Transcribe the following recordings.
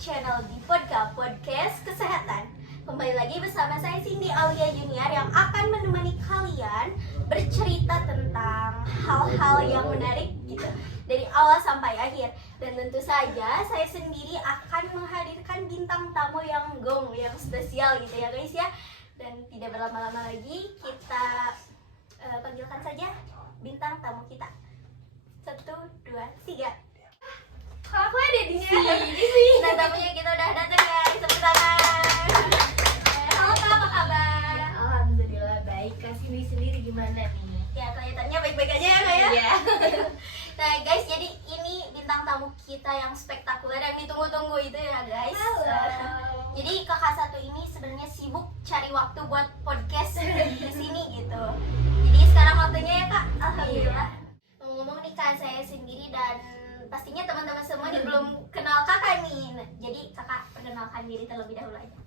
channel di Podcast Kesehatan. Kembali lagi bersama saya Cindy Aulia Junior yang akan menemani kalian bercerita tentang hal-hal yang menarik gitu dari awal sampai akhir. Dan tentu saja saya sendiri akan menghadirkan bintang tamu yang spesial gitu ya guys ya. Dan tidak berlama-lama lagi kita panggilkan saja bintang tamu kita. 1, 2, 3. Kok aku ada di sini? Nah, tamunya kita udah datang guys, tepuk tangan. Halo Kak, apa kabar? Alhamdulillah baik. Kak Cindy sendiri gimana nih? Ya, kelihatannya baik-baik aja ya Kak ya? Iya. Nah guys, jadi ini bintang tamu kita yang spektakuler, yang ditunggu-tunggu itu ya guys. Halo. Jadi kakak satu ini sebenarnya sibuk cari waktu buat podcast di sini gitu. Jadi sekarang waktunya ya Kak, alhamdulillah. Ngomong nih Kak, saya sendiri dan pastinya teman-teman semua nih belum kenal kakak nih. Jadi kakak perkenalkan diri terlebih dahulu aja.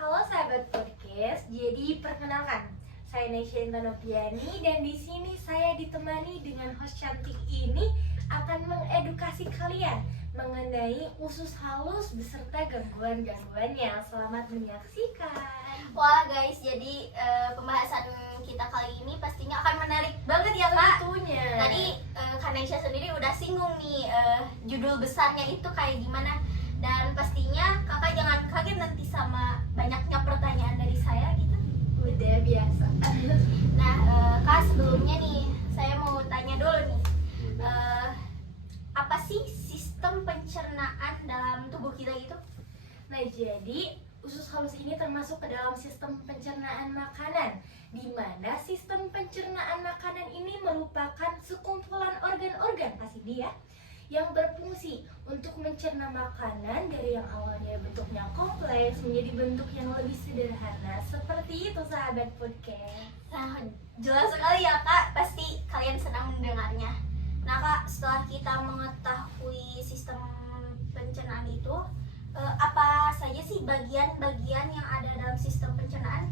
Halo sahabat podcast. Jadi perkenalkan, saya Nesya Intanopiani dan di sini saya ditemani dengan host cantik ini akan mengedukasi kalian mengenai usus halus beserta gangguan-gangguannya. Selamat menyaksikan. Wah guys, jadi pembahasan kita kali ini pastinya akan menarik banget ya Kak. Tentunya. Tadi Kak Nesya sendiri udah singgung nih judul besarnya itu kayak gimana. Dan pastinya kakak jangan kaget nanti sama banyaknya pertanyaan dari saya gitu. Udah biasa. Nah Kak, sebelumnya nih saya mau tanya dulu nih, apa sih sistem pencernaan dalam tubuh kita gitu? Nah, jadi usus halus ini termasuk ke dalam sistem pencernaan makanan, di mana sistem pencernaan makanan ini merupakan sekumpulan organ-organ pasti dia yang berfungsi untuk mencerna makanan dari yang awalnya bentuknya kompleks menjadi bentuk yang lebih sederhana. Seperti itu sahabat podcast. Nah, jelas sekali ya Kak, pasti kalian senang mendengarnya. Nah Kak, setelah kita mengetahui sistem pencernaan itu, apa saja sih bagian-bagian yang ada dalam sistem pencernaan?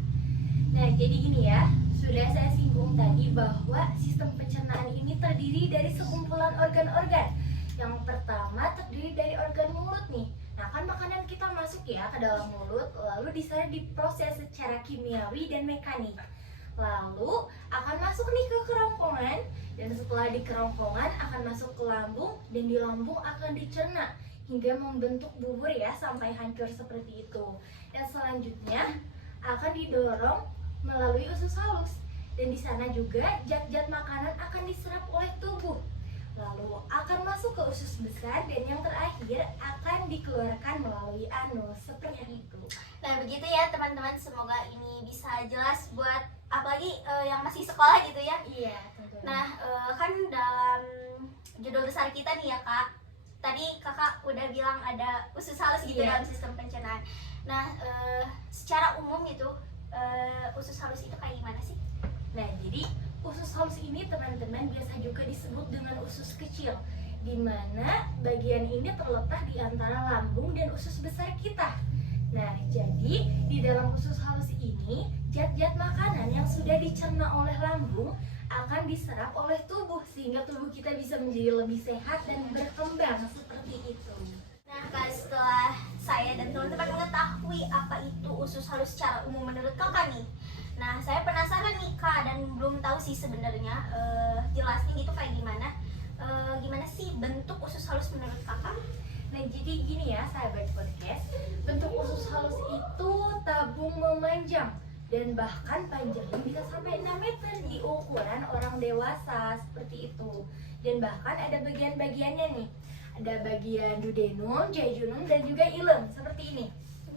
Nah, jadi gini ya, sudah saya singgung tadi bahwa sistem pencernaan ini terdiri dari sekumpulan organ-organ. Yang pertama terdiri dari organ mulut nih. Nah, kan makanan kita masuk ya ke dalam mulut, lalu di sana diproses secara kimiawi dan mekanik. Lalu akan masuk nih ke kerongkongan, dan setelah di kerongkongan akan masuk ke lambung, dan di lambung akan dicerna hingga membentuk bubur ya sampai hancur seperti itu. Dan selanjutnya akan didorong melalui usus halus, dan di sana juga zat-zat makanan akan diserap oleh tubuh. Lalu akan masuk ke usus besar, dan yang terakhir akan dikeluarkan melalui anus seperti itu. Nah begitu ya teman-teman, semoga ini bisa jelas buat apalagi yang masih sekolah gitu ya. Iya, tentunya. Nah kan dalam judul besar kita nih ya Kak, tadi kakak udah bilang ada usus halus gitu Iya. dalam sistem pencernaan. Nah secara umum itu usus halus itu kayak gimana sih? Nah, jadi usus halus ini teman-teman biasa juga disebut dengan usus kecil, di mana bagian ini terletak di antara lambung dan usus besar kita. Nah, jadi di dalam usus halus ini zat-zat makanan yang sudah dicerna oleh lambung akan diserap oleh tubuh sehingga tubuh kita bisa menjadi lebih sehat dan berkembang seperti itu. Nah Kak, setelah saya dan teman-teman mengetahui apa itu usus halus secara umum menurut kakak nih, nah saya penasaran nih Kak, dan belum tahu sih sebenarnya jelasnya gitu kayak gimana. Gimana sih bentuk usus halus menurut kakak? Nah, jadi gini ya sahabat podcast, bentuk usus halus itu tabung memanjang dan bahkan panjangnya bisa sampai 6 meter di ukuran orang dewasa seperti itu. Dan bahkan ada bagian-bagiannya nih, ada bagian duodenum, jejunum, dan juga ileum seperti ini.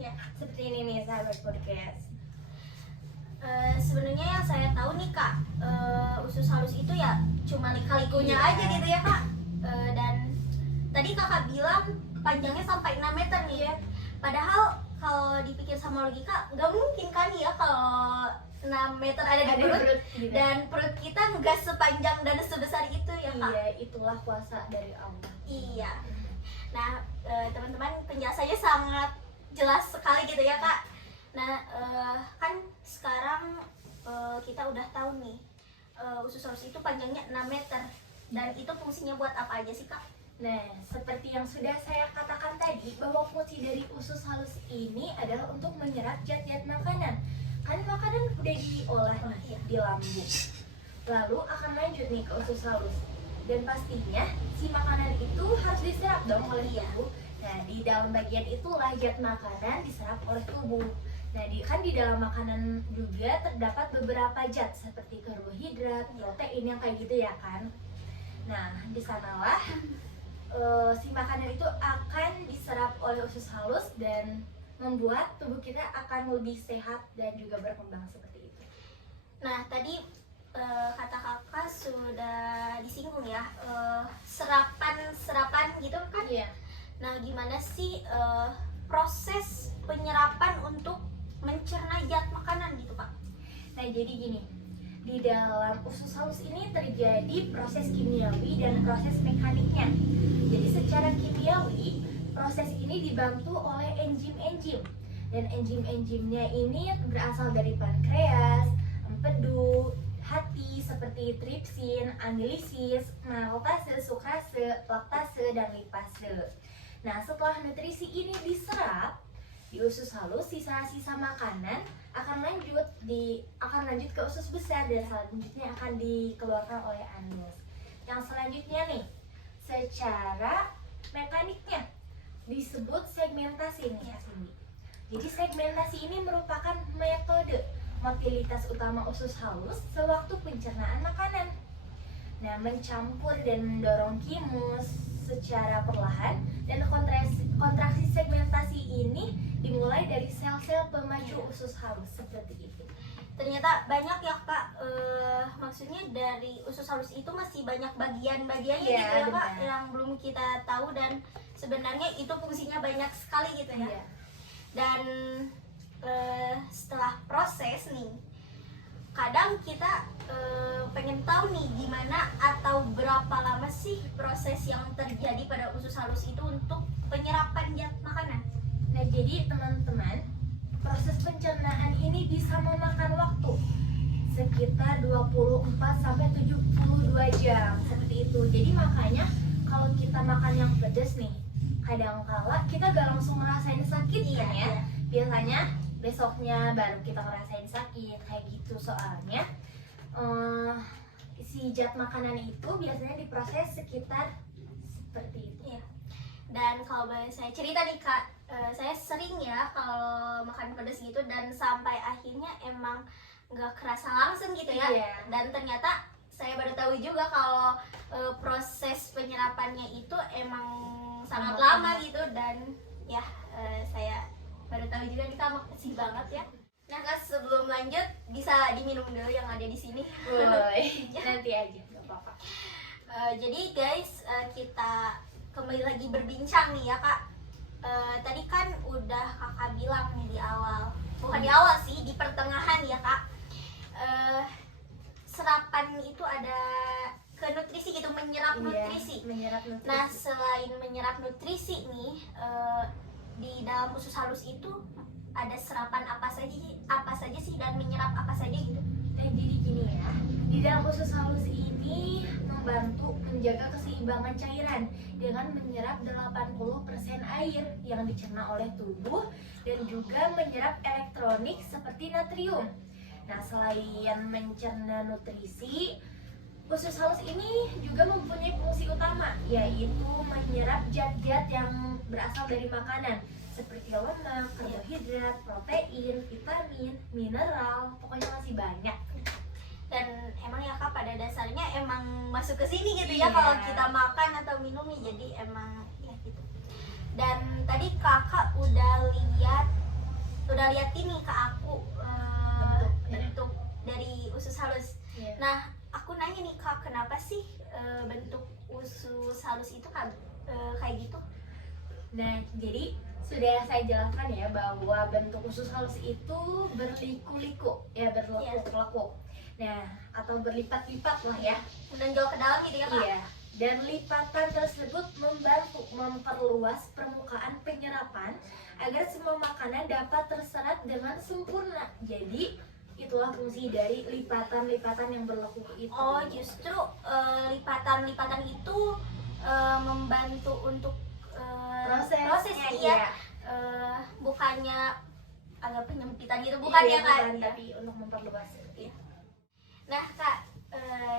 Ya. Seperti ini nih sahabat podcast. Sebenarnya yang saya tahu nih Kak, usus halus itu ya cuma lika-likunya Iya. aja gitu ya Kak. Dan tadi kakak bilang panjangnya sampai 6 meter nih ya. Padahal kalau dipikir sama logika nggak mungkin kan ya kalau 6 meter ada di perut, gitu. dan perut kita nggak sepanjang dan sebesar itu ya Kak. Iya, itulah kuasa dari Allah. Iya. Nah teman-teman, penjelasannya sangat jelas sekali gitu ya Kak. Nah kan sekarang kita udah tahu nih usus halus itu panjangnya 6 meter, dan itu fungsinya buat apa aja sih Kak? Nah, seperti yang sudah saya katakan tadi, bahwa fungsi dari usus halus ini adalah untuk menyerap zat-zat makanan. Kan makanan udah diolah nih di lambung, lalu akan lanjut nih ke usus halus. Dan pastinya si makanan itu harus diserap dong oleh tubuh. Nah, di dalam bagian itulah zat makanan diserap oleh tubuh. Nah, di dalam makanan juga terdapat beberapa zat seperti karbohidrat, protein yang kayak gitu ya kan. Nah, di sanalah si makanan itu akan diserap oleh usus halus dan membuat tubuh kita akan lebih sehat dan juga berkembang seperti itu. Nah, tadi kata kakak sudah disinggung ya, serapan gitu kan? Iya. Nah, gimana sih proses penyerapan untuk mencerna zat makanan gitu, Pak? Nah, jadi gini, di dalam usus halus ini terjadi proses kimiawi dan proses mekaniknya. Jadi secara kimiawi, proses ini dibantu oleh enzim-enzim. Dan enzim-enzimnya ini berasal dari pankreas, empedu, hati seperti tripsin, amilisis, maltase, sukrase, laktase, dan lipase. Nah, setelah nutrisi ini diserap di usus halus, sisa-sisa makanan akan lanjut ke usus besar dan selanjutnya akan dikeluarkan oleh anus. Yang selanjutnya nih, secara mekaniknya disebut segmentasi nih ya Cindy. Jadi segmentasi ini merupakan metode motilitas utama usus halus sewaktu pencernaan makanan. Nah, mencampur dan mendorong kimus secara perlahan, dan kontraksi segmentasi ini dimulai dari sel-sel pemacu usus halus seperti itu. Ternyata banyak ya Kak, maksudnya dari usus halus itu masih banyak bagian-bagiannya Iya, gitu ya Kak, benar. yang belum kita tahu dan sebenarnya itu fungsinya banyak sekali gitu ya. Iya. Dan setelah proses nih, kadang kita pengen tahu nih gimana atau berapa lama sih proses yang terjadi pada usus halus itu untuk penyerapan zat makanan. Nah, jadi teman-teman, proses pencernaan ini bisa memakan waktu sekitar 24 sampai 72 jam seperti itu. Jadi makanya kalau kita makan yang pedas nih, kadang-kala kita gak langsung ngerasain sakit kan ya. Biasanya besoknya baru kita ngerasain sakit kayak gitu, soalnya si zat makanan itu biasanya diproses sekitar seperti itu. Iya. Dan kalau boleh saya cerita nih Kak, saya sering ya kalau makan pedas gitu dan sampai akhirnya emang nggak kerasa langsung gitu ya. Iya. Dan ternyata saya baru tahu juga kalau proses penyerapannya itu emang sangat lama gitu, dan ya saya baru tahu juga nih Kak, makasih banget ya. Nah Kak, sebelum lanjut bisa diminum dulu yang ada di sini. Boleh, nanti aja, nggak apa-apa. Jadi guys, kita kembali lagi berbincang nih ya Kak. Tadi kan udah kakak bilang nih di awal, bukan di awal sih, di pertengahan ya Kak. Serapan itu ada ke nutrisi gitu, menyerap nutrisi. Menyerap nutrisi. Nah, selain menyerap nutrisi nih, di dalam usus halus itu ada serapan apa saja sih dan menyerap apa saja gitu. Nah, jadi gini ya, di dalam usus halus ini membantu menjaga keseimbangan cairan dengan menyerap 80% air yang dicerna oleh tubuh dan juga menyerap elektronik seperti natrium. Nah, selain mencerna nutrisi, usus halus ini juga mempunyai fungsi utama, yaitu menyerap zat-zat yang berasal dari makanan seperti lemak, karbohidrat, protein, vitamin, mineral, pokoknya masih banyak. Dan emang ya Kak, pada dasarnya emang masuk ke sini gitu ya Iya. kalau kita makan atau minum nih, jadi emang ya gitu. Dan tadi Kakak udah lihat ini ke aku bentuk dari usus halus. Iya. Nah, aku nanya nih Kak, kenapa sih bentuk usus halus itu kayak gitu? Nah, jadi sudah saya jelaskan ya bahwa bentuk usus halus itu berliku-liku, ya berlekuk-lekuk. Nah, atau berlipat-lipat lah ya. Menonjol ke dalam gitu ya Kak? Iya. Dan lipatan tersebut membantu memperluas permukaan penyerapan agar semua makanan dapat terserap dengan sempurna. Jadi itulah fungsi dari lipatan-lipatan yang berlekuk itu. Oh, justru lipatan-lipatan itu membantu untuk prosesnya Prosesnya, ya. iya. agak penyempitan gitu bukan Iya, ya Kak? bukan, tapi untuk memperluas. Iya. Nah Kak,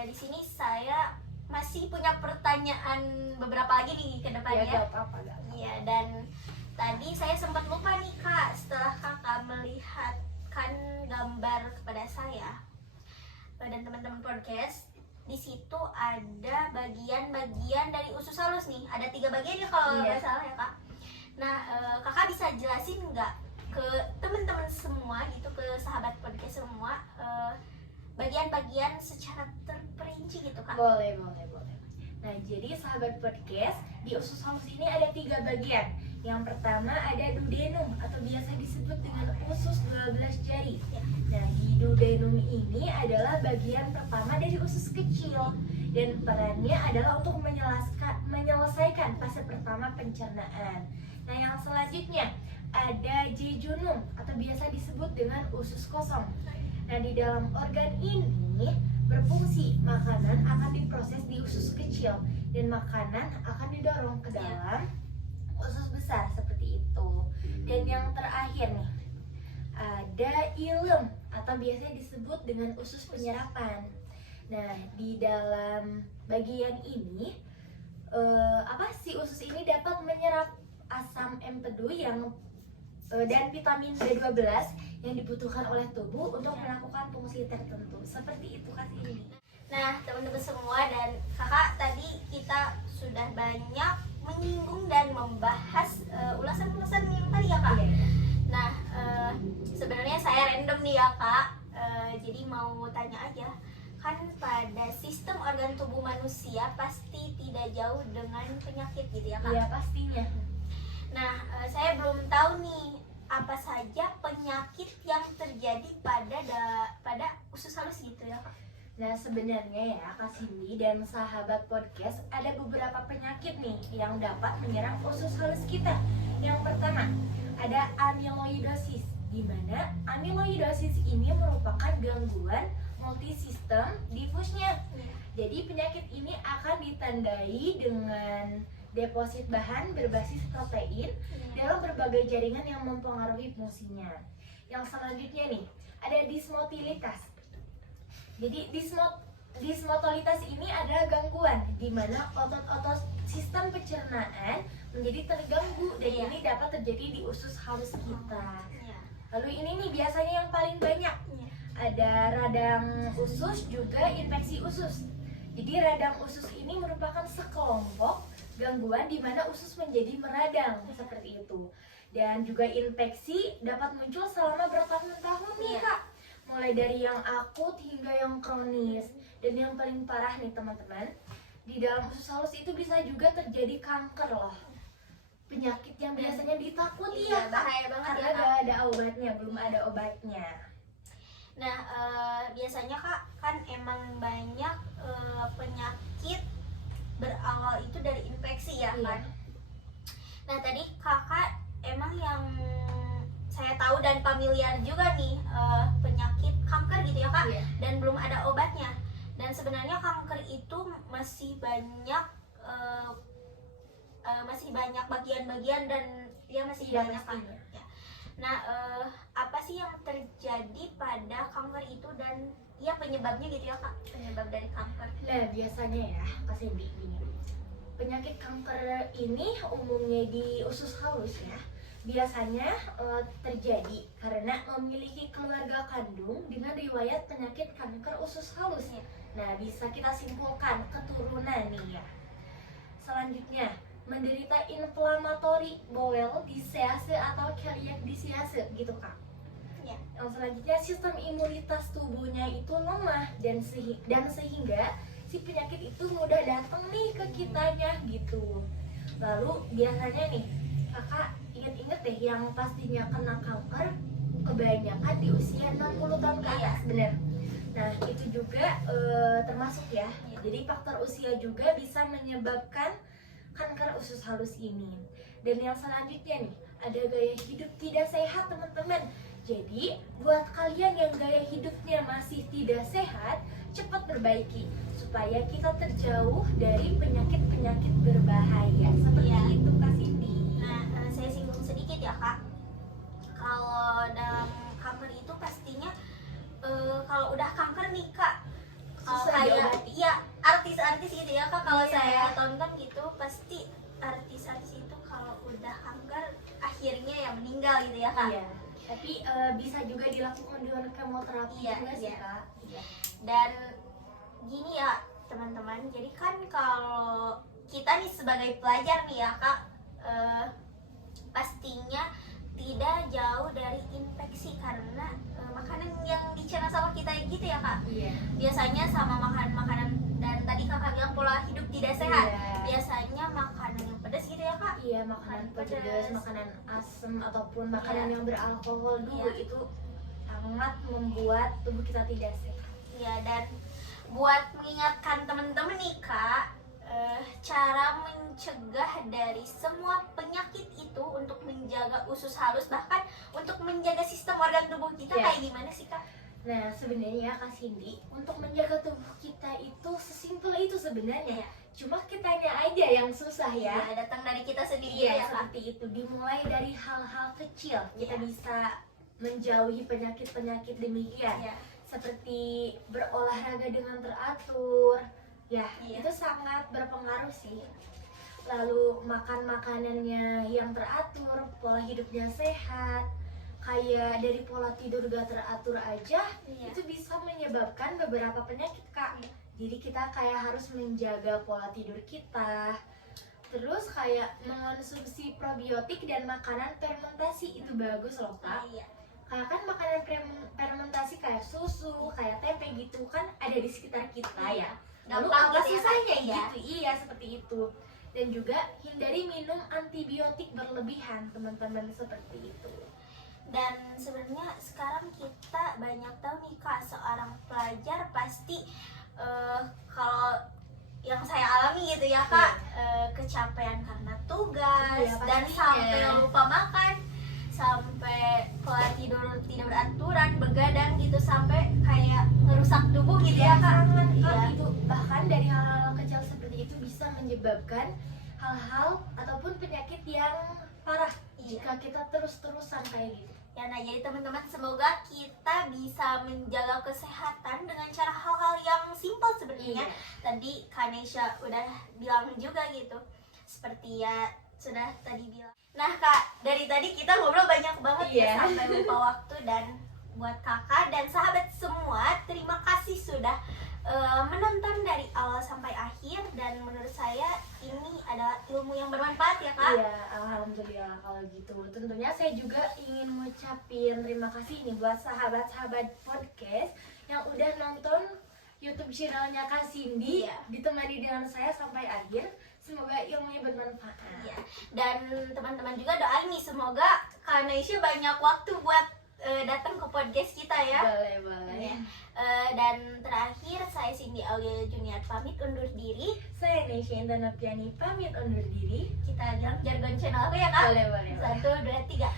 di sini saya masih punya pertanyaan beberapa lagi nih ke Ya, depannya. gak apa-apa, gak apa-apa. Iya, dan tadi saya sempat lupa nih Kak, setelah Kakak melihatkan gambar kepada saya dan teman-teman podcast, di situ ada bagian-bagian dari usus halus nih, ada 3 bagian ya kalau Iya. nggak salah ya Kak. Nah, Kakak bisa jelasin nggak ke teman-teman semua gitu, ke sahabat podcast semua, bagian-bagian secara terperinci gitu Kak? Boleh. Nah, jadi sahabat podcast, di usus halus ini ada 3 bagian. Yang pertama ada duodenum atau biasa disebut dengan usus 12 jari. Nah, di duodenum ini adalah bagian pertama dari usus kecil dan perannya adalah untuk menyelesaikan fase pertama pencernaan. Nah, yang selanjutnya ada jejunum atau biasa disebut dengan usus kosong. Nah, di dalam organ ini berfungsi, makanan akan diproses di usus kecil dan makanan akan didorong ke dalam usus besar seperti itu. Dan yang terakhir nih, ada ileum atau biasa disebut dengan usus penyerapan. Nah, di dalam bagian ini si usus ini dapat menyerap asam empedu dan vitamin B12 yang dibutuhkan oleh tubuh untuk melakukan fungsi tertentu. Seperti itu Kak Cindy. Nah, teman-teman semua dan Kakak, tadi kita sudah banyak menyinggung dan membahas ulasan-ulasan yang tadi ya Kak. Nah, sebenarnya saya random nih ya Kak, jadi mau tanya aja, kan pada sistem organ tubuh manusia pasti tidak jauh dengan penyakit gitu ya Kak? Iya, pastinya. Nah, saya belum tahu nih apa saja penyakit yang terjadi pada usus halus gitu ya Kak? Nah, sebenarnya ya Kak Cindy dan sahabat podcast, ada beberapa penyakit nih yang dapat menyerang usus halus kita. Yang pertama, ada amyloidosis, di mana amyloidosis ini merupakan gangguan multisistem difusnya. Jadi penyakit ini akan ditandai dengan deposit bahan berbasis protein dalam berbagai jaringan yang mempengaruhi fungsinya. Yang selanjutnya nih, ada dismotilitas. Jadi dismotilitas ini adalah gangguan di mana otot-otot sistem pencernaan menjadi terganggu dan ini dapat terjadi di usus halus kita. Lalu ini nih biasanya yang paling banyak, ada radang usus, juga infeksi usus. Jadi radang usus ini merupakan sekelompok gangguan di mana usus menjadi meradang seperti itu. Dan juga infeksi dapat muncul selama bertahun-tahun nih Kak. Mulai dari yang akut hingga yang kronis. Dan yang paling parah nih teman-teman, di dalam usus halus itu bisa juga terjadi kanker loh. Penyakit yang biasanya ditakuti ya Kak, bahaya banget karena ya Kak. gak ada obatnya, belum ada obatnya. Nah, biasanya Kak, kan emang banyak penyakit berawal itu dari infeksi ya kan? Nah, tadi Kakak emang yang saya tahu dan familiar juga nih, penyakit kanker gitu ya Kak, dan belum ada obatnya. Dan sebenarnya kanker itu masih banyak bagian-bagian dan dia masih banyak kan. Ya. Nah, apa sih yang terjadi pada kanker itu dan ya penyebabnya gitu ya Kak, penyebab dari kanker? Nah, biasanya ya Kak Cindy, penyakit kanker ini umumnya di usus halus ya. Biasanya terjadi karena memiliki keluarga kandung dengan riwayat penyakit kanker usus halus. Nah, bisa kita simpulkan keturunan nih ya. Selanjutnya, menderita inflammatory bowel disease atau celiac disease gitu Kak. Yang selanjutnya, sistem imunitas tubuhnya itu lemah dan sehingga si penyakit itu mudah datang nih ke kitanya gitu. Lalu biasanya nih Kakak inget-inget deh, yang pastinya kena kanker kebanyakan di usia 60 tahun ke atas, bener. Nah, itu juga termasuk ya. Jadi faktor usia juga bisa menyebabkan kanker usus halus ini. Dan yang selanjutnya nih, ada gaya hidup tidak sehat teman-teman. Jadi buat kalian yang gaya hidupnya masih tidak sehat, cepat perbaiki supaya kita terjauh dari penyakit-penyakit berbahaya seperti itu Kak Cindy. Nah, saya singgung sedikit ya Kak. Kalau dalam meninggal gitu ya Kak. Iya. Tapi bisa juga dilakukan dengan kemoterapi Iya, juga sih iya. Kak. Iya. Dan gini ya teman-teman, jadi kan kalau kita nih sebagai pelajar nih ya Kak, pastinya tidak jauh dari infeksi karena makanan yang dicerna sama kita gitu ya Kak. Iya. Biasanya sama makanan-makanan, dan tadi Kakak bilang pola hidup tidak sehat. Iya. Biasanya makanan yang pedas gitu ya Kak. Iya, makanan pedas, pedas. makanan asam ataupun makanan Iya. yang beralkohol dulu Iya. itu sangat membuat tubuh kita tidak sehat. Ya, dan buat mengingatkan teman-teman nih Kak, cara mencegah dari semua penyakit itu untuk menjaga usus halus, bahkan untuk menjaga sistem organ tubuh kita Iya. kayak gimana sih Kak? Nah, sebenarnya Kak Cindy, untuk menjaga tubuh kita itu sesimpel itu sebenarnya. Iya. Cuma kitanya aja yang susah ya. Ya, datang dari kita sendiri Iya, ya Kak. seperti itu. Dimulai dari hal-hal kecil. Kita Iya. bisa menjauhi penyakit-penyakit demikian. Iya. Seperti berolahraga dengan teratur. Ya, Iya. itu sangat berpengaruh sih. Lalu makan makanannya yang teratur, pola hidupnya sehat. Kayak dari pola tidur gak teratur aja, Iya. itu bisa menyebabkan beberapa penyakit Kak. Iya. Jadi kita kayak harus menjaga pola tidur kita. Terus kayak mengonsumsi probiotik dan makanan fermentasi itu bagus loh Kak. Iya. Kayak kan makanan fermentasi kayak susu, kayak tempe gitu kan ada di sekitar kita ya. Lalu Gampang apa gitu ya, susahnya Kak? Iya. gitu? Iya seperti itu. Dan juga hindari minum antibiotik berlebihan teman-teman seperti itu. Dan sebenarnya sekarang kita banyak tahu nih Kak, seorang pelajar pasti kalau yang saya alami gitu ya Kak, kecapean karena tugas, Iya, dan pastinya. sampai lupa makan, sampai pola tidur tidak beraturan, begadang gitu, sampai kayak ngerusak tubuh gitu ya Kak. Sangat Kak, Iya. itu bahkan dari hal-hal kecil seperti itu bisa menyebabkan hal-hal ataupun penyakit yang parah Iya. jika kita terus-terusan kayak gitu. Ya, nah jadi teman-teman, semoga kita bisa menjaga kesehatan dengan cara hal-hal yang simpel sebenarnya. Iya. Tadi Kanesha udah bilang juga gitu, seperti ya sudah tadi bilang. Nah Kak, dari tadi kita ngobrol banyak banget Iya. ya sampai lupa waktu. Dan buat kakak dan sahabat semua, terima kasih sudah menonton dari awal sampai akhir, dan menurut saya ini adalah ilmu yang bermanfaat ya Kak. Iya, alhamdulillah kalau gitu. Tentunya saya juga ingin ngucapin terima kasih nih buat sahabat-sahabat podcast yang udah nonton YouTube channelnya Kak Cindy, Iya. ditemani dengan saya sampai akhir. Semoga ilmunya bermanfaat. Iya. Dan teman-teman juga doain nih, semoga Kanesha banyak waktu buat datang ke podcast kita ya. Boleh, boleh. Iya. Dan terakhir, saya Cindy Aulia Junior pamit undur diri. Saya Nesya Indanapiani pamit undur diri. Kita bilang jargon channel aku ya Kak. Boleh, boleh, boleh. 1, 2, 3.